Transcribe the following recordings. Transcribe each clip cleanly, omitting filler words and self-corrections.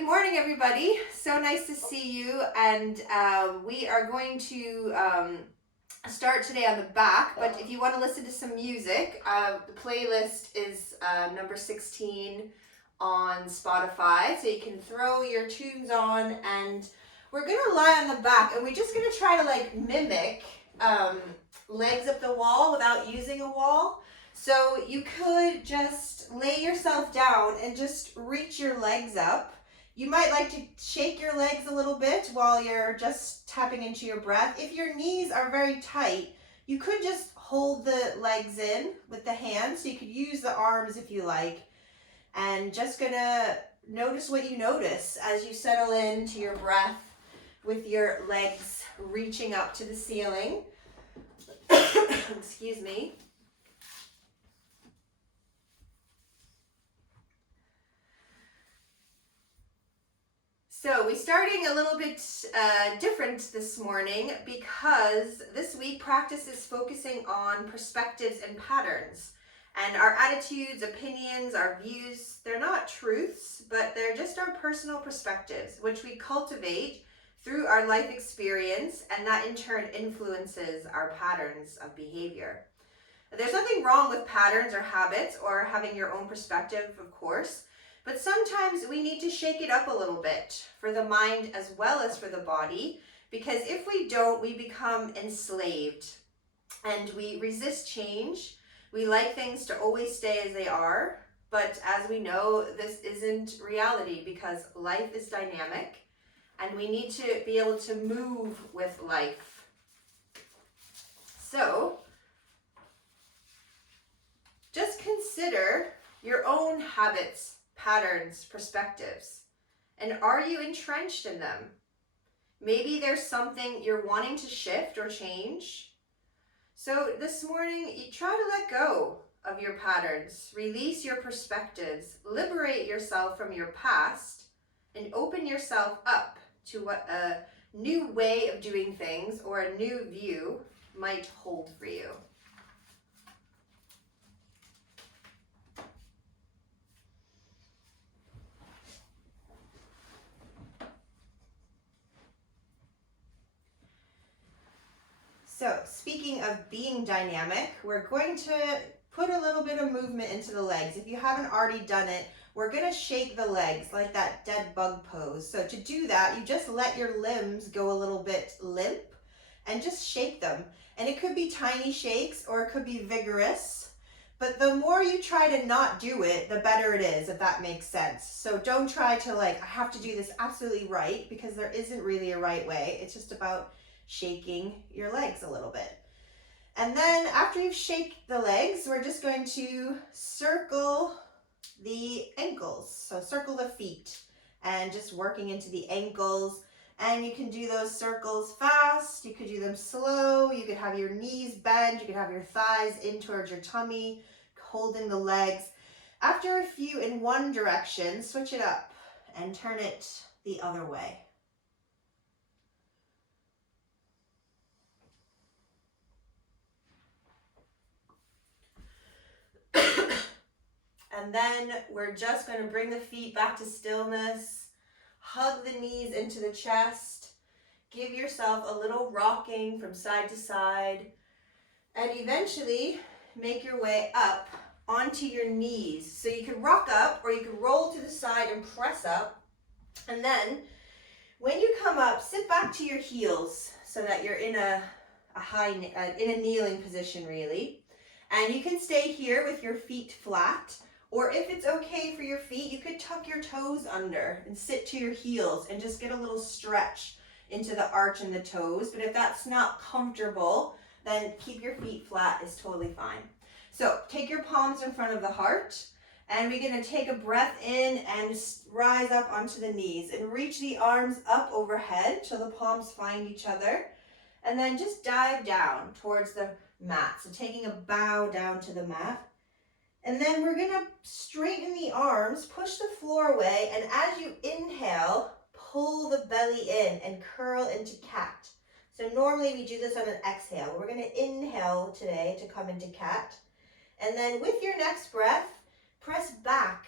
Good morning, everybody. So nice to see you. And we are going to start today on the back. But if you want to listen to some music, the playlist is number 16 on Spotify. So you can throw your tunes on, and we're going to lie on the back. And we're just going to try to mimic legs up the wall without using a wall. So you could just lay yourself down and just reach your legs up. You might like to shake your legs a little bit while you're just tapping into your breath. If your knees are very tight, you could just hold the legs in with the hands. So you could use the arms if you like. And just gonna notice what you notice as you settle into your breath with your legs reaching up to the ceiling. Excuse me. So we're starting a little bit different this morning because this week practice is focusing on perspectives and patterns. And our attitudes, opinions, our views, they're not truths, but they're just our personal perspectives, which we cultivate through our life experience, and that in turn influences our patterns of behavior. There's nothing wrong with patterns or habits or having your own perspective, of course. But sometimes we need to shake it up a little bit for the mind as well as for the body, because if we don't, we become enslaved and we resist change. We like things to always stay as they are, but as we know, this isn't reality because life is dynamic and we need to be able to move with life. So, just consider your own habits, patterns, perspectives, and are you entrenched in them? Maybe there's something you're wanting to shift or change. So this morning, you try to let go of your patterns, release your perspectives, liberate yourself from your past, and open yourself up to what a new way of doing things or a new view might hold for you. So speaking of being dynamic, we're going to put a little bit of movement into the legs. If you haven't already done it, we're going to shake the legs like that dead bug pose. So to do that, you just let your limbs go a little bit limp and just shake them. And it could be tiny shakes or it could be vigorous. But the more you try to not do it, the better it is, if that makes sense. So don't try to I have to do this absolutely right, because there isn't really a right way. It's just about shaking your legs a little bit. And then after you've shaken the legs, we're just going to circle the ankles. So circle the feet and just working into the ankles. And you can do those circles fast. You could do them slow. You could have your knees bent. You could have your thighs in towards your tummy, holding the legs. After a few in one direction, switch it up and turn it the other way. And then we're just going to bring the feet back to stillness. Hug the knees into the chest. Give yourself a little rocking from side to side. And eventually make your way up onto your knees. So you can rock up or you can roll to the side and press up. And then when you come up, sit back to your heels so that you're in a kneeling position really. And you can stay here with your feet flat. Or if it's okay for your feet, you could tuck your toes under and sit to your heels and just get a little stretch into the arch in the toes. But if that's not comfortable, then keep your feet flat is totally fine. So take your palms in front of the heart, and we're going to take a breath in and rise up onto the knees and reach the arms up overhead till the palms find each other. And then just dive down towards the mat. So taking a bow down to the mat. And then we're going to straighten the arms, push the floor away, and as you inhale, pull the belly in and curl into cat. So normally we do this on an exhale. We're going to inhale today to come into cat. And then with your next breath, press back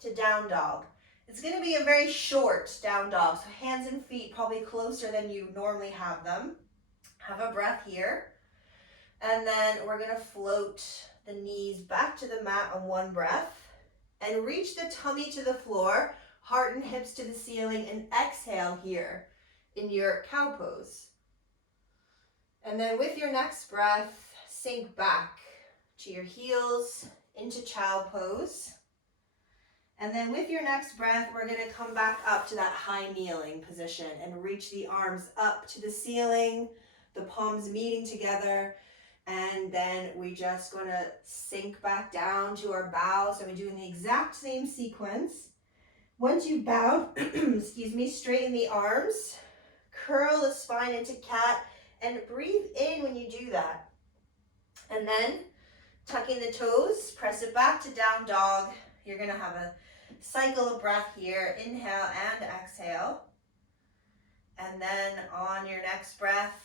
to down dog. It's going to be a very short down dog, so hands and feet probably closer than you normally have them. Have a breath here. And then we're going to float the knees back to the mat on one breath. And reach the tummy to the floor, heart and hips to the ceiling, and exhale here in your cow pose. And then with your next breath, sink back to your heels into child pose. And then with your next breath, we're going to come back up to that high kneeling position and reach the arms up to the ceiling, the palms meeting together. And then we just going to sink back down to our bow. So we're doing the exact same sequence. Once you bow, excuse me, straighten the arms, curl the spine into cat, and breathe in when you do that. And then tucking the toes, press it back to down dog. You're going to have a cycle of breath here. Inhale and exhale. And then on your next breath,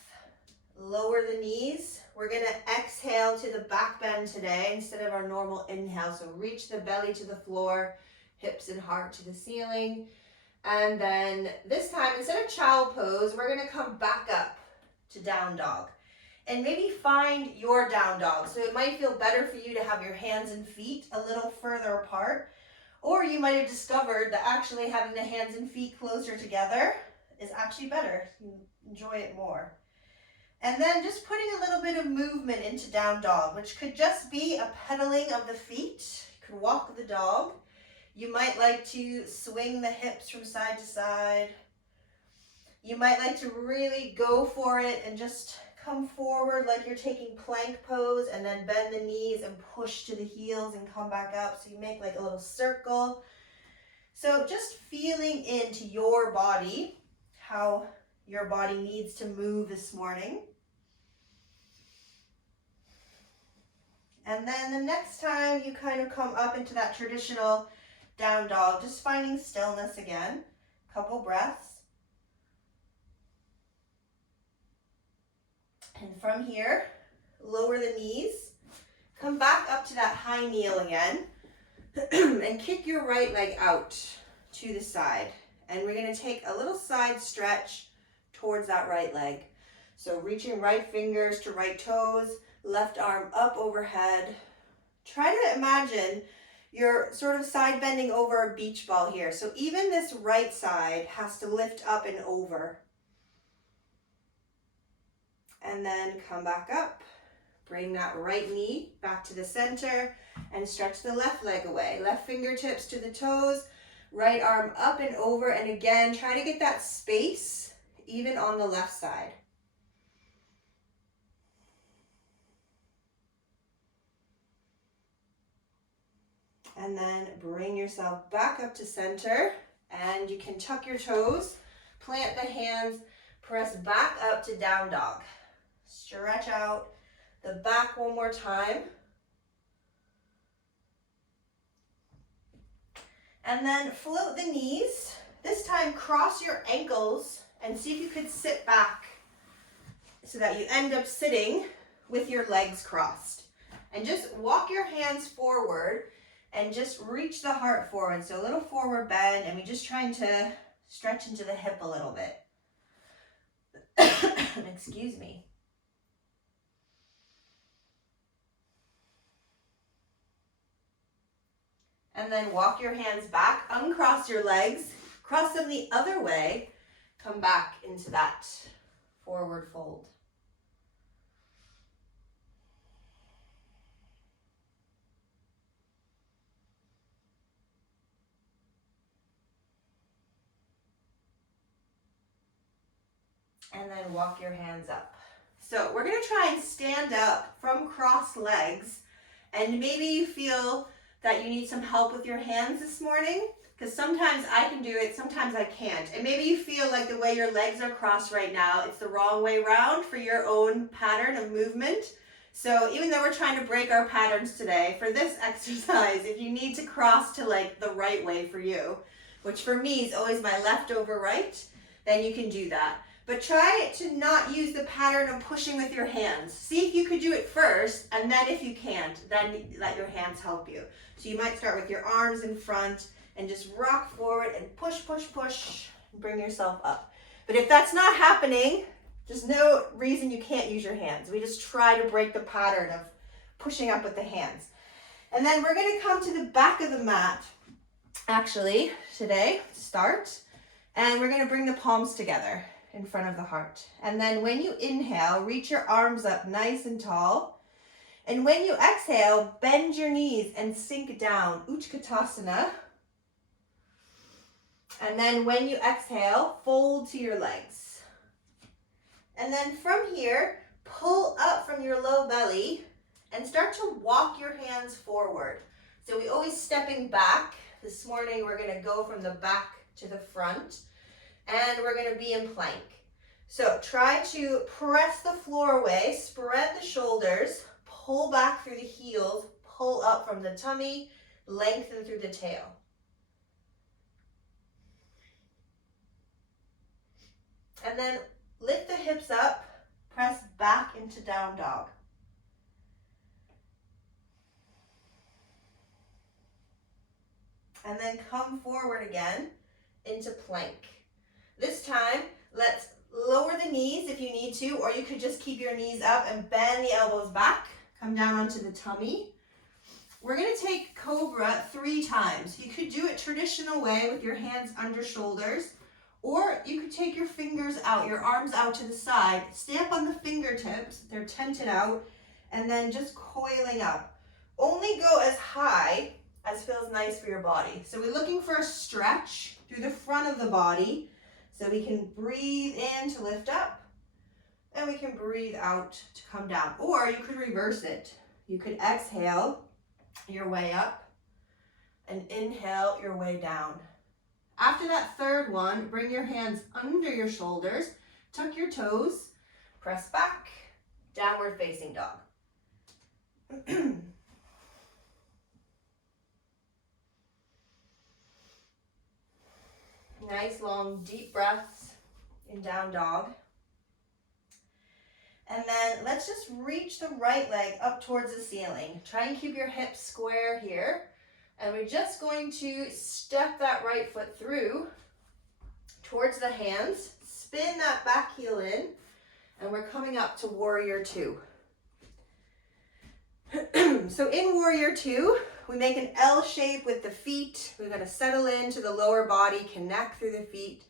lower the knees. We're going to exhale to the back bend today instead of our normal inhale. So reach the belly to the floor, hips and heart to the ceiling. And then this time, instead of child pose, we're going to come back up to down dog. And maybe find your down dog. So it might feel better for you to have your hands and feet a little further apart. Or you might have discovered that actually having the hands and feet closer together is actually better. You enjoy it more. And then just putting a little bit of movement into down dog, which could just be a pedaling of the feet. You could walk the dog. You might like to swing the hips from side to side. You might like to really go for it and just come forward like you're taking plank pose, and then bend the knees and push to the heels and come back up. So you make like a little circle. So just feeling into your body, how your body needs to move this morning. And then the next time you kind of come up into that traditional down dog, just finding stillness again. Couple breaths. And from here, lower the knees. Come back up to that high kneel again. And kick your right leg out to the side. And we're going to take a little side stretch towards that right leg. So reaching right fingers to right toes, left arm up overhead. Try to imagine you're sort of side bending over a beach ball here. So even this right side has to lift up and over. And then come back up. Bring that right knee back to the center and stretch the left leg away. Left fingertips to the toes, right arm up and over. And again, try to get that space even on the left side. And then bring yourself back up to center, and you can tuck your toes, plant the hands, press back up to down dog. Stretch out the back one more time. And then float the knees. This time cross your ankles and see if you could sit back so that you end up sitting with your legs crossed. And just walk your hands forward and just reach the heart forward. So a little forward bend, and we're just trying to stretch into the hip a little bit. Excuse me. And then walk your hands back, uncross your legs, cross them the other way, come back into that forward fold. And then walk your hands up. So we're going to try and stand up from crossed legs, and maybe you feel that you need some help with your hands this morning, because sometimes I can do it, sometimes I can't. And maybe you feel like the way your legs are crossed right now, it's the wrong way around for your own pattern of movement. So even though we're trying to break our patterns today, for this exercise, if you need to cross to like the right way for you, which for me is always my left over right, then you can do that. But try to not use the pattern of pushing with your hands. See if you could do it first, and then if you can't, then let your hands help you. So you might start with your arms in front and just rock forward and push, push, push, and bring yourself up. But if that's not happening, there's no reason you can't use your hands. We just try to break the pattern of pushing up with the hands. And then we're going to come to the back of the mat, actually, today, to start. And we're going to bring the palms together in front of the heart. And then when you inhale, reach your arms up nice and tall. And when you exhale, bend your knees and sink down, Utkatasana. And then when you exhale, fold to your legs. And then from here, pull up from your low belly and start to walk your hands forward. So we always stepping back. This morning we're going to go from the back to the front, and we're going to be in plank. So try to press the floor away, spread the shoulders, pull back through the heels, pull up from the tummy, lengthen through the tail. And then lift the hips up, press back into down dog. And then come forward again into plank. This time, let's lower the knees if you need to, or you could just keep your knees up and bend the elbows back. Come down onto the tummy. We're going to take Cobra 3 times. You could do it traditional way with your hands under shoulders, or you could take your fingers out, your arms out to the side, stamp on the fingertips, they're tented out, and then just coiling up. Only go as high as feels nice for your body. So we're looking for a stretch through the front of the body, so we can breathe in to lift up, and we can breathe out to come down. Or you could reverse it. You could exhale your way up and inhale your way down. After that third one, bring your hands under your shoulders, tuck your toes, press back, downward facing dog. Nice long deep breaths in down dog. And then let's just reach the right leg up towards the ceiling. Try and keep your hips square here. And we're just going to step that right foot through towards the hands, spin that back heel in, and we're coming up to Warrior 2. So in Warrior 2, we make an L shape with the feet. We're going to settle into the lower body, connect through the feet,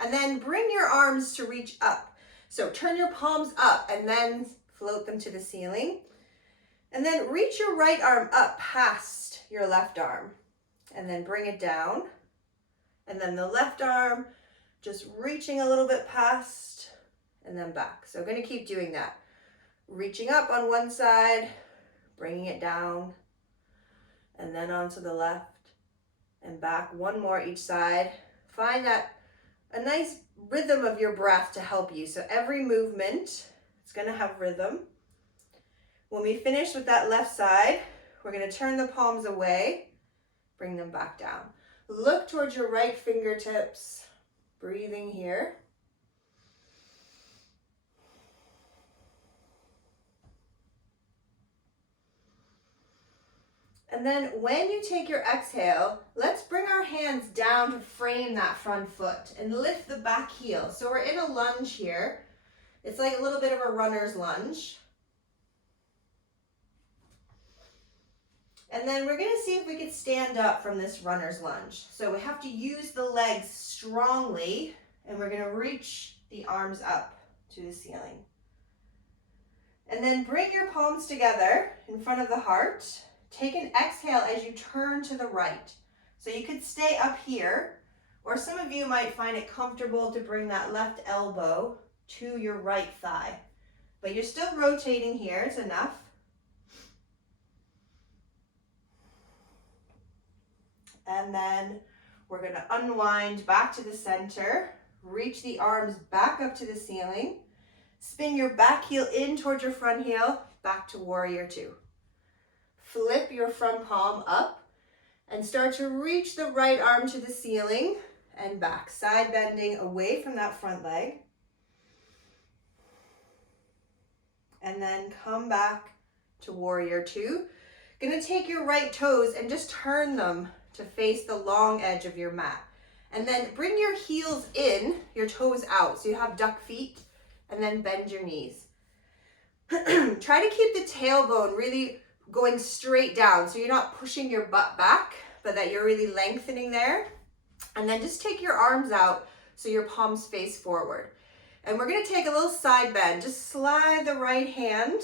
and then bring your arms to reach up. So turn your palms up and then float them to the ceiling. And then reach your right arm up past your left arm, and then bring it down. And then the left arm just reaching a little bit past and then back. So I'm going to keep doing that. Reaching up on one side, bringing it down, and then onto the left and back. One more each side. Find that a nice rhythm of your breath to help you. So every movement is going to have rhythm. When we finish with that left side, we're going to turn the palms away, bring them back down. Look towards your right fingertips, breathing here. And then when you take your exhale, let's bring our hands down to frame that front foot and lift the back heel. So we're in a lunge here. It's like a little bit of a runner's lunge. And then we're going to see if we can stand up from this runner's lunge. So we have to use the legs strongly, and we're going to reach the arms up to the ceiling. And then bring your palms together in front of the heart. Take an exhale as you turn to the right. So you could stay up here, or some of you might find it comfortable to bring that left elbow to your right thigh. But you're still rotating here, it's enough. And then we're going to unwind back to the center, reach the arms back up to the ceiling, spin your back heel in towards your front heel, back to Warrior 2. Flip your front palm up and start to reach the right arm to the ceiling and back, side bending away from that front leg. And then come back to Warrior 2. Gonna take your right toes and just turn them to face the long edge of your mat. And then bring your heels in, your toes out. So you have duck feet, and then bend your knees. Try to keep the tailbone really going straight down. So you're not pushing your butt back, but that you're really lengthening there. And then just take your arms out so your palms face forward. And we're gonna take a little side bend. Just slide the right hand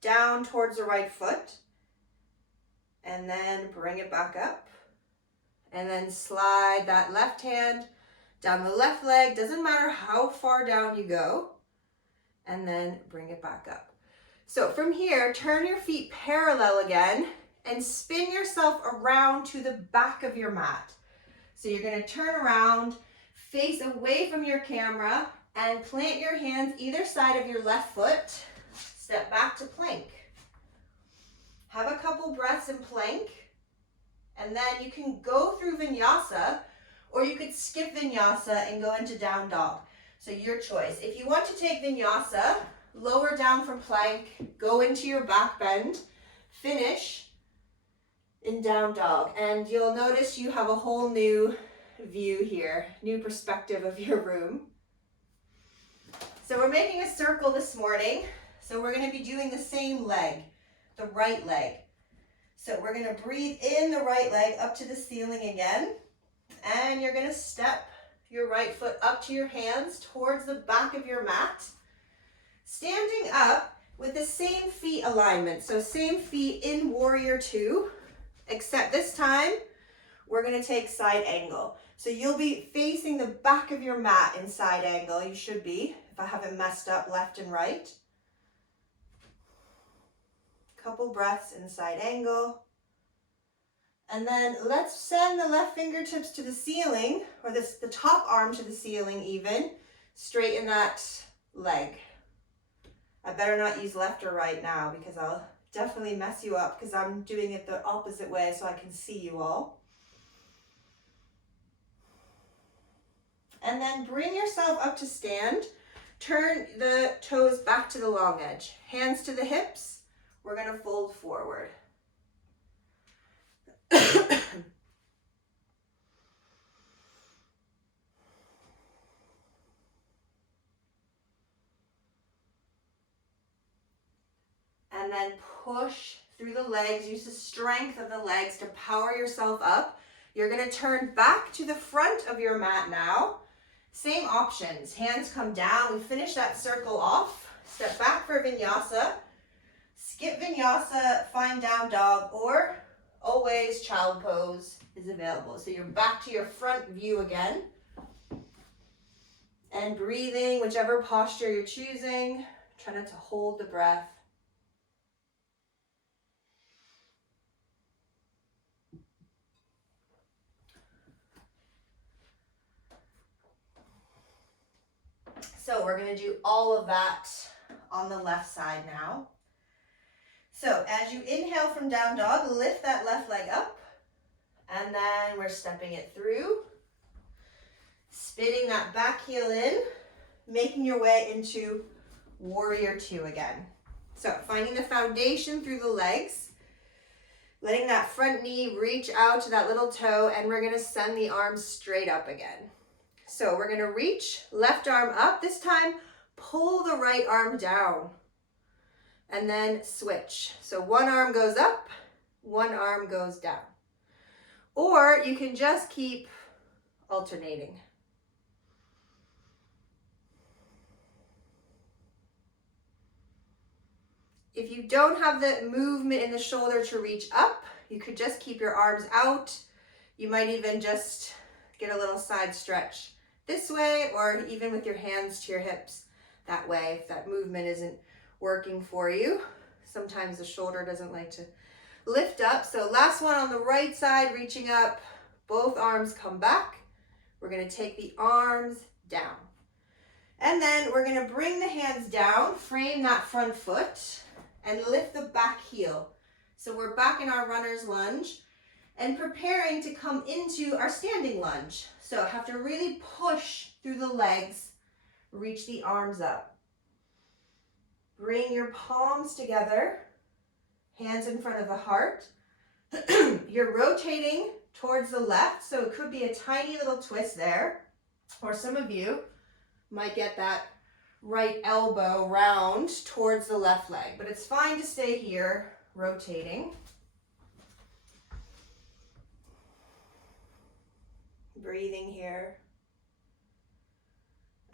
down towards the right foot. And then bring it back up. And then slide that left hand down the left leg. Doesn't matter how far down you go. And then bring it back up. So from here, turn your feet parallel again and spin yourself around to the back of your mat. So you're gonna turn around, face away from your camera, and plant your hands either side of your left foot. Step back to plank. Have a couple breaths in plank, and then you can go through vinyasa, or you could skip vinyasa and go into down dog. So your choice. If you want to take vinyasa, lower down from plank, go into your back bend, finish in down dog. And you'll notice you have a whole new view here, new perspective of your room. So we're making a circle this morning. So we're going to be doing the same leg, the right leg. So we're going to breathe in the right leg up to the ceiling again. And you're going to step your right foot up to your hands towards the back of your mat. Standing up with the same feet alignment. So same feet in warrior two, except this time we're going to take side angle. So you'll be facing the back of your mat in side angle. You should be, if I haven't messed up left and right. Couple breaths in side angle. And then let's send the left fingertips to the ceiling, or the top arm to the ceiling even. Straighten that leg. I better not use left or right now because I'll definitely mess you up because I'm doing it the opposite way so I can see you all. And then bring yourself up to stand. Turn the toes back to the long edge. Hands to the hips. We're going to fold forward. And then push through the legs. Use the strength of the legs to power yourself up. You're going to turn back to the front of your mat now. Same options. Hands come down. We finish that circle off. Step back for vinyasa. Skip vinyasa, find down dog, or always child pose is available. So you're back to your front view again. And breathing, whichever posture you're choosing. Try not to hold the breath. So we're going to do all of that on the left side now. So as you inhale from down dog, lift that left leg up. And then we're stepping it through. Spinning that back heel in. Making your way into warrior two again. So finding the foundation through the legs. Letting that front knee reach out to that little toe. And we're going to send the arms straight up again. So we're going to reach, left arm up. This time, pull the right arm down. And then switch. So one arm goes up, one arm goes down. Or you can just keep alternating. If you don't have the movement in the shoulder to reach up, you could just keep your arms out. You might even just get a little side stretch this way, or even with your hands to your hips that way if that movement isn't working for you. Sometimes the shoulder doesn't like to lift up. So last one on the right side, reaching up, both arms come back. We're going to take the arms down. And then we're going to bring the hands down, frame that front foot, and lift the back heel. So we're back in our runner's lunge and preparing to come into our standing lunge. So have to really push through the legs, reach the arms up. Bring your palms together, hands in front of the heart. You're rotating towards the left. So it could be a tiny little twist there. Or some of you might get that right elbow round towards the left leg. But it's fine to stay here, rotating. Breathing here.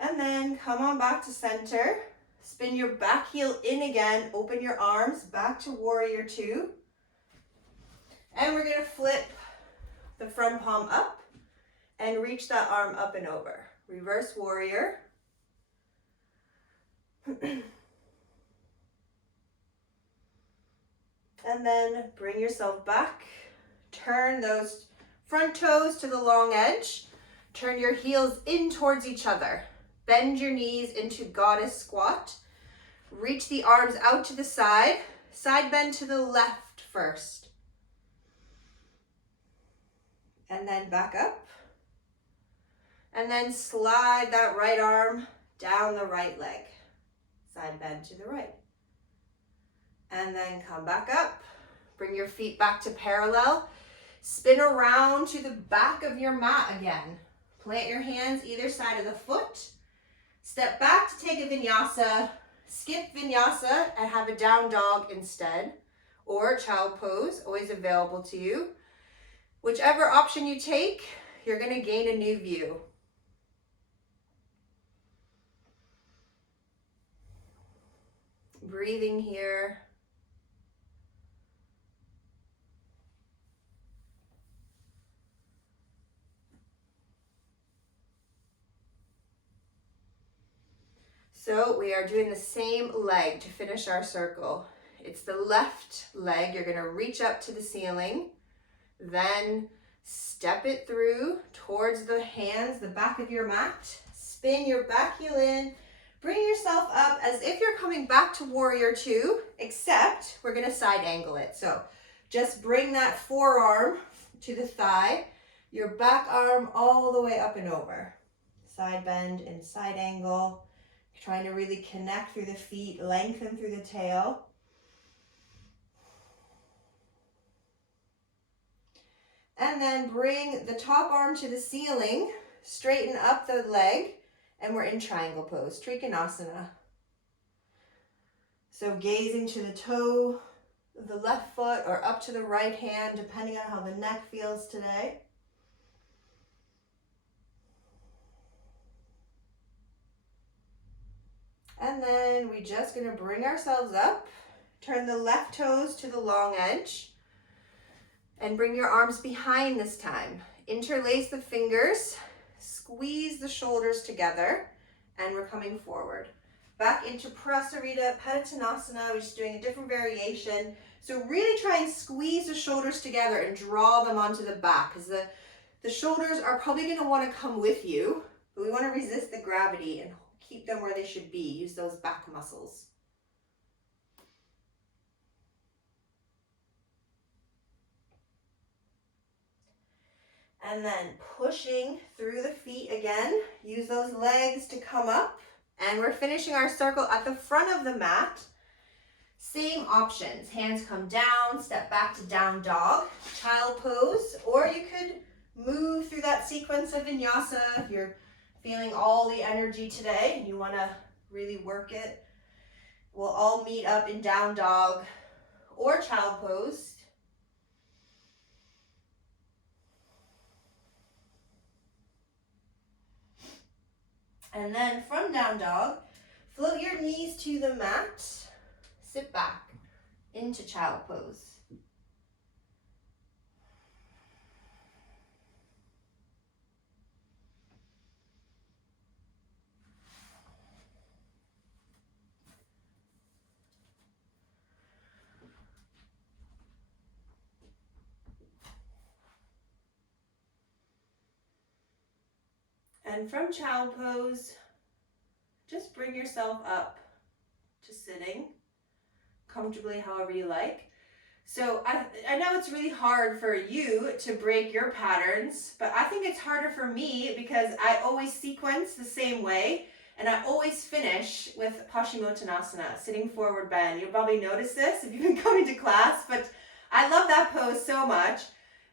And then come on back to center. Spin your back heel in again. Open your arms back to warrior two. And we're going to flip the front palm up and reach that arm up and over. Reverse warrior. And then bring yourself back. Turn those front toes to the long edge. Turn your heels in towards each other. Bend your knees into goddess squat. Reach the arms out to the side. Side bend to the left first. And then back up. And then slide that right arm down the right leg. Side bend to the right. And then come back up. Bring your feet back to parallel. Spin around to the back of your mat again. Plant your hands either side of the foot. Step back to take a vinyasa. Skip vinyasa and have a down dog instead. Or child pose, always available to you. Whichever option you take, you're going to gain a new view. Breathing here. So we are doing the same leg to finish our circle. It's the left leg. You're going to reach up to the ceiling, then step it through towards the hands, the back of your mat. Spin your back heel in. Bring yourself up as if you're coming back to warrior two, except we're going to side angle it. So just bring that forearm to the thigh, your back arm all the way up and over. Side bend and side angle. Trying to really connect through the feet, lengthen through the tail. And then bring the top arm to the ceiling, straighten up the leg, and we're in triangle pose, Trikonasana. So gazing to the toe of the left foot or up to the right hand, depending on how the neck feels today. And then we're just going to bring ourselves up, turn the left toes to the long edge, and bring your arms behind this time. Interlace the fingers, squeeze the shoulders together, and we're coming forward. Back into Prasarita Padottanasana, we're just doing a different variation. So really try and squeeze the shoulders together and draw them onto the back, because the shoulders are probably going to want to come with you, but we want to resist the gravity and keep them where they should be. Use those back muscles. And then pushing through the feet again. Use those legs to come up. And we're finishing our circle at the front of the mat. Same options. Hands come down, step back to down dog, child pose, or you could move through that sequence of vinyasa if you're feeling all the energy today and you want to really work it. We'll all meet up in down dog or child pose. And then from down dog, float your knees to the mat, sit back into child pose. And from child pose, just bring yourself up to sitting comfortably, however you like. So I know it's really hard for you to break your patterns, but I think it's harder for me because I always sequence the same way and I always finish with Paschimottanasana, sitting forward bend. You'll probably notice this if you've been coming to class, but I love that pose so much.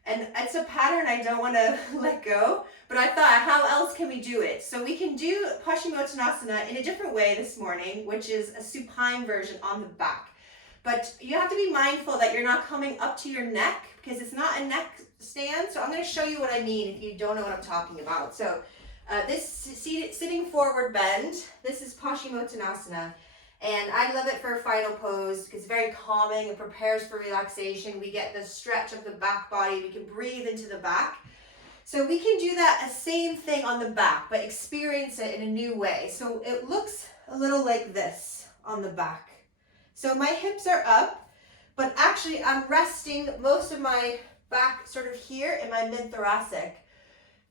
And it's a pattern I don't want to let go, but I thought, how else can we do it? So we can do Paschimottanasana in a different way this morning, which is a supine version on the back. But you have to be mindful that you're not coming up to your neck because it's not a neck stand. So I'm going to show you what I mean if you don't know what I'm talking about. So this sitting forward bend, this is Paschimottanasana. And I love it for a final pose because it's very calming. It prepares for relaxation. We get the stretch of the back body. We can breathe into the back. So we can do that same thing on the back, but experience it in a new way. So it looks a little like this on the back. So my hips are up, but actually I'm resting most of my back sort of here in my mid-thoracic.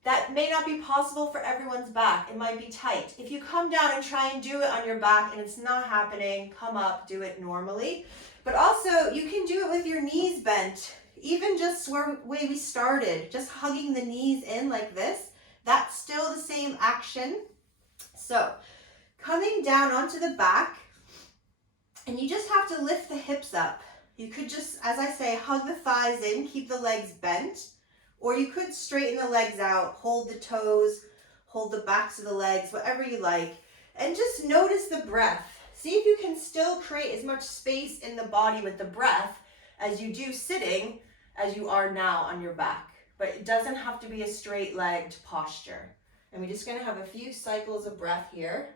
That may not be possible for everyone's back. It might be tight. If you come down and try and do it on your back and it's not happening, come up, do it normally. But also you can do it with your knees bent. Even just where way we started, just hugging the knees in like this, that's still the same action. So coming down onto the back, and you just have to lift the hips up. You could just, as I say, hug the thighs in, keep the legs bent. Or you could straighten the legs out, hold the toes, hold the backs of the legs, whatever you like. And just notice the breath. See if you can still create as much space in the body with the breath as you do sitting as you are now on your back. But it doesn't have to be a straight-legged posture. And we're just going to have a few cycles of breath here.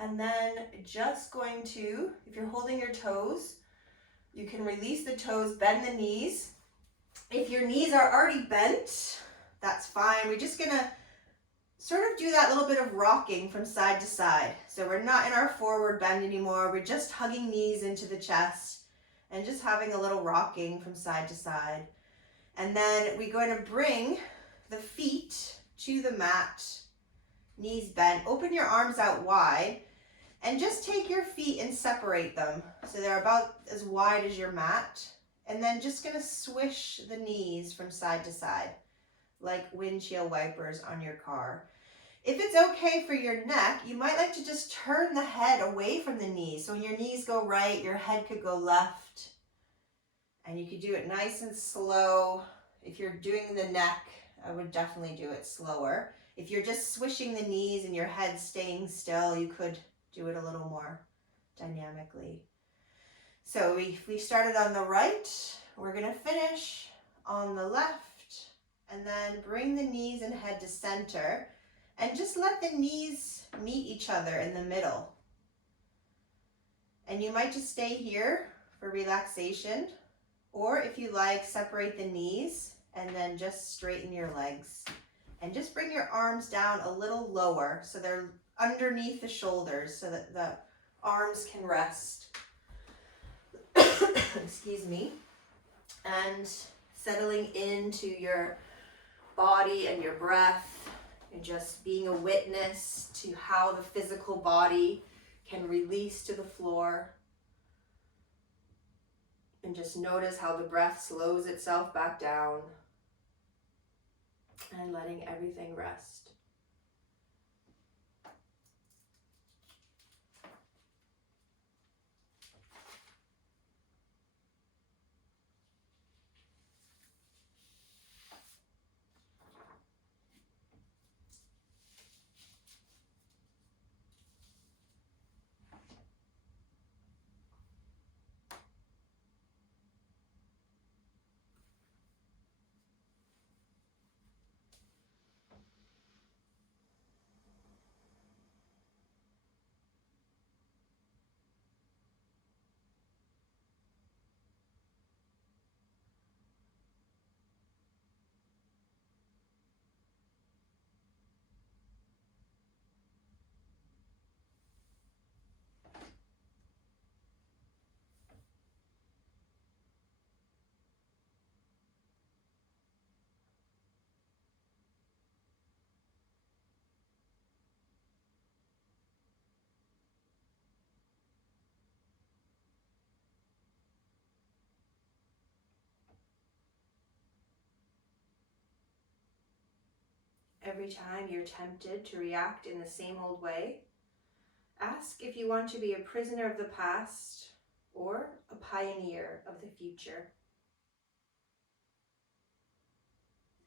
And then just going to, if you're holding your toes, you can release the toes, bend the knees. If your knees are already bent, that's fine. We're just gonna sort of do that little bit of rocking from side to side. So we're not in our forward bend anymore. We're just hugging knees into the chest and just having a little rocking from side to side. And then we're going to bring the feet to the mat, knees bent. Open your arms out wide. And just take your feet and separate them. So they're about as wide as your mat. And then just gonna swish the knees from side to side, like windshield wipers on your car. If it's okay for your neck, you might like to just turn the head away from the knees. So when your knees go right, your head could go left. And you could do it nice and slow. If you're doing the neck, I would definitely do it slower. If you're just swishing the knees and your head staying still, you could do it a little more dynamically. So we started on the right, we're gonna finish on the left, and then bring the knees and head to center, and just let the knees meet each other in the middle. And you might just stay here for relaxation, or if you like, separate the knees and then just straighten your legs. And just bring your arms down a little lower so they're underneath the shoulders so that the arms can rest. Excuse me. And settling into your body and your breath and just being a witness to how the physical body can release to the floor. And just notice how the breath slows itself back down and letting everything rest. Every time you're tempted to react in the same old way, ask if you want to be a prisoner of the past or a pioneer of the future.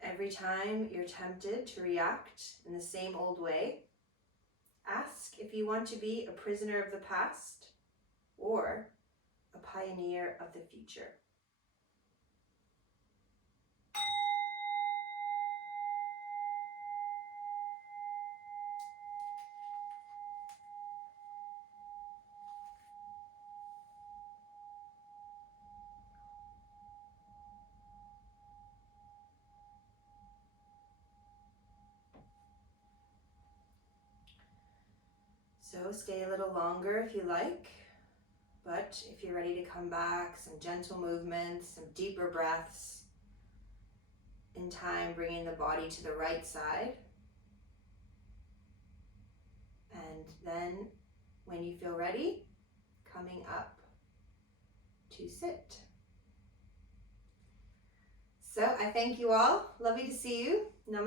Every time you're tempted to react in the same old way, ask if you want to be a prisoner of the past or a pioneer of the future. So stay a little longer if you like, but if you're ready to come back, some gentle movements, some deeper breaths. In time, bringing the body to the right side. And then when you feel ready, coming up to sit. So I thank you all. Lovely to see you. Namaste.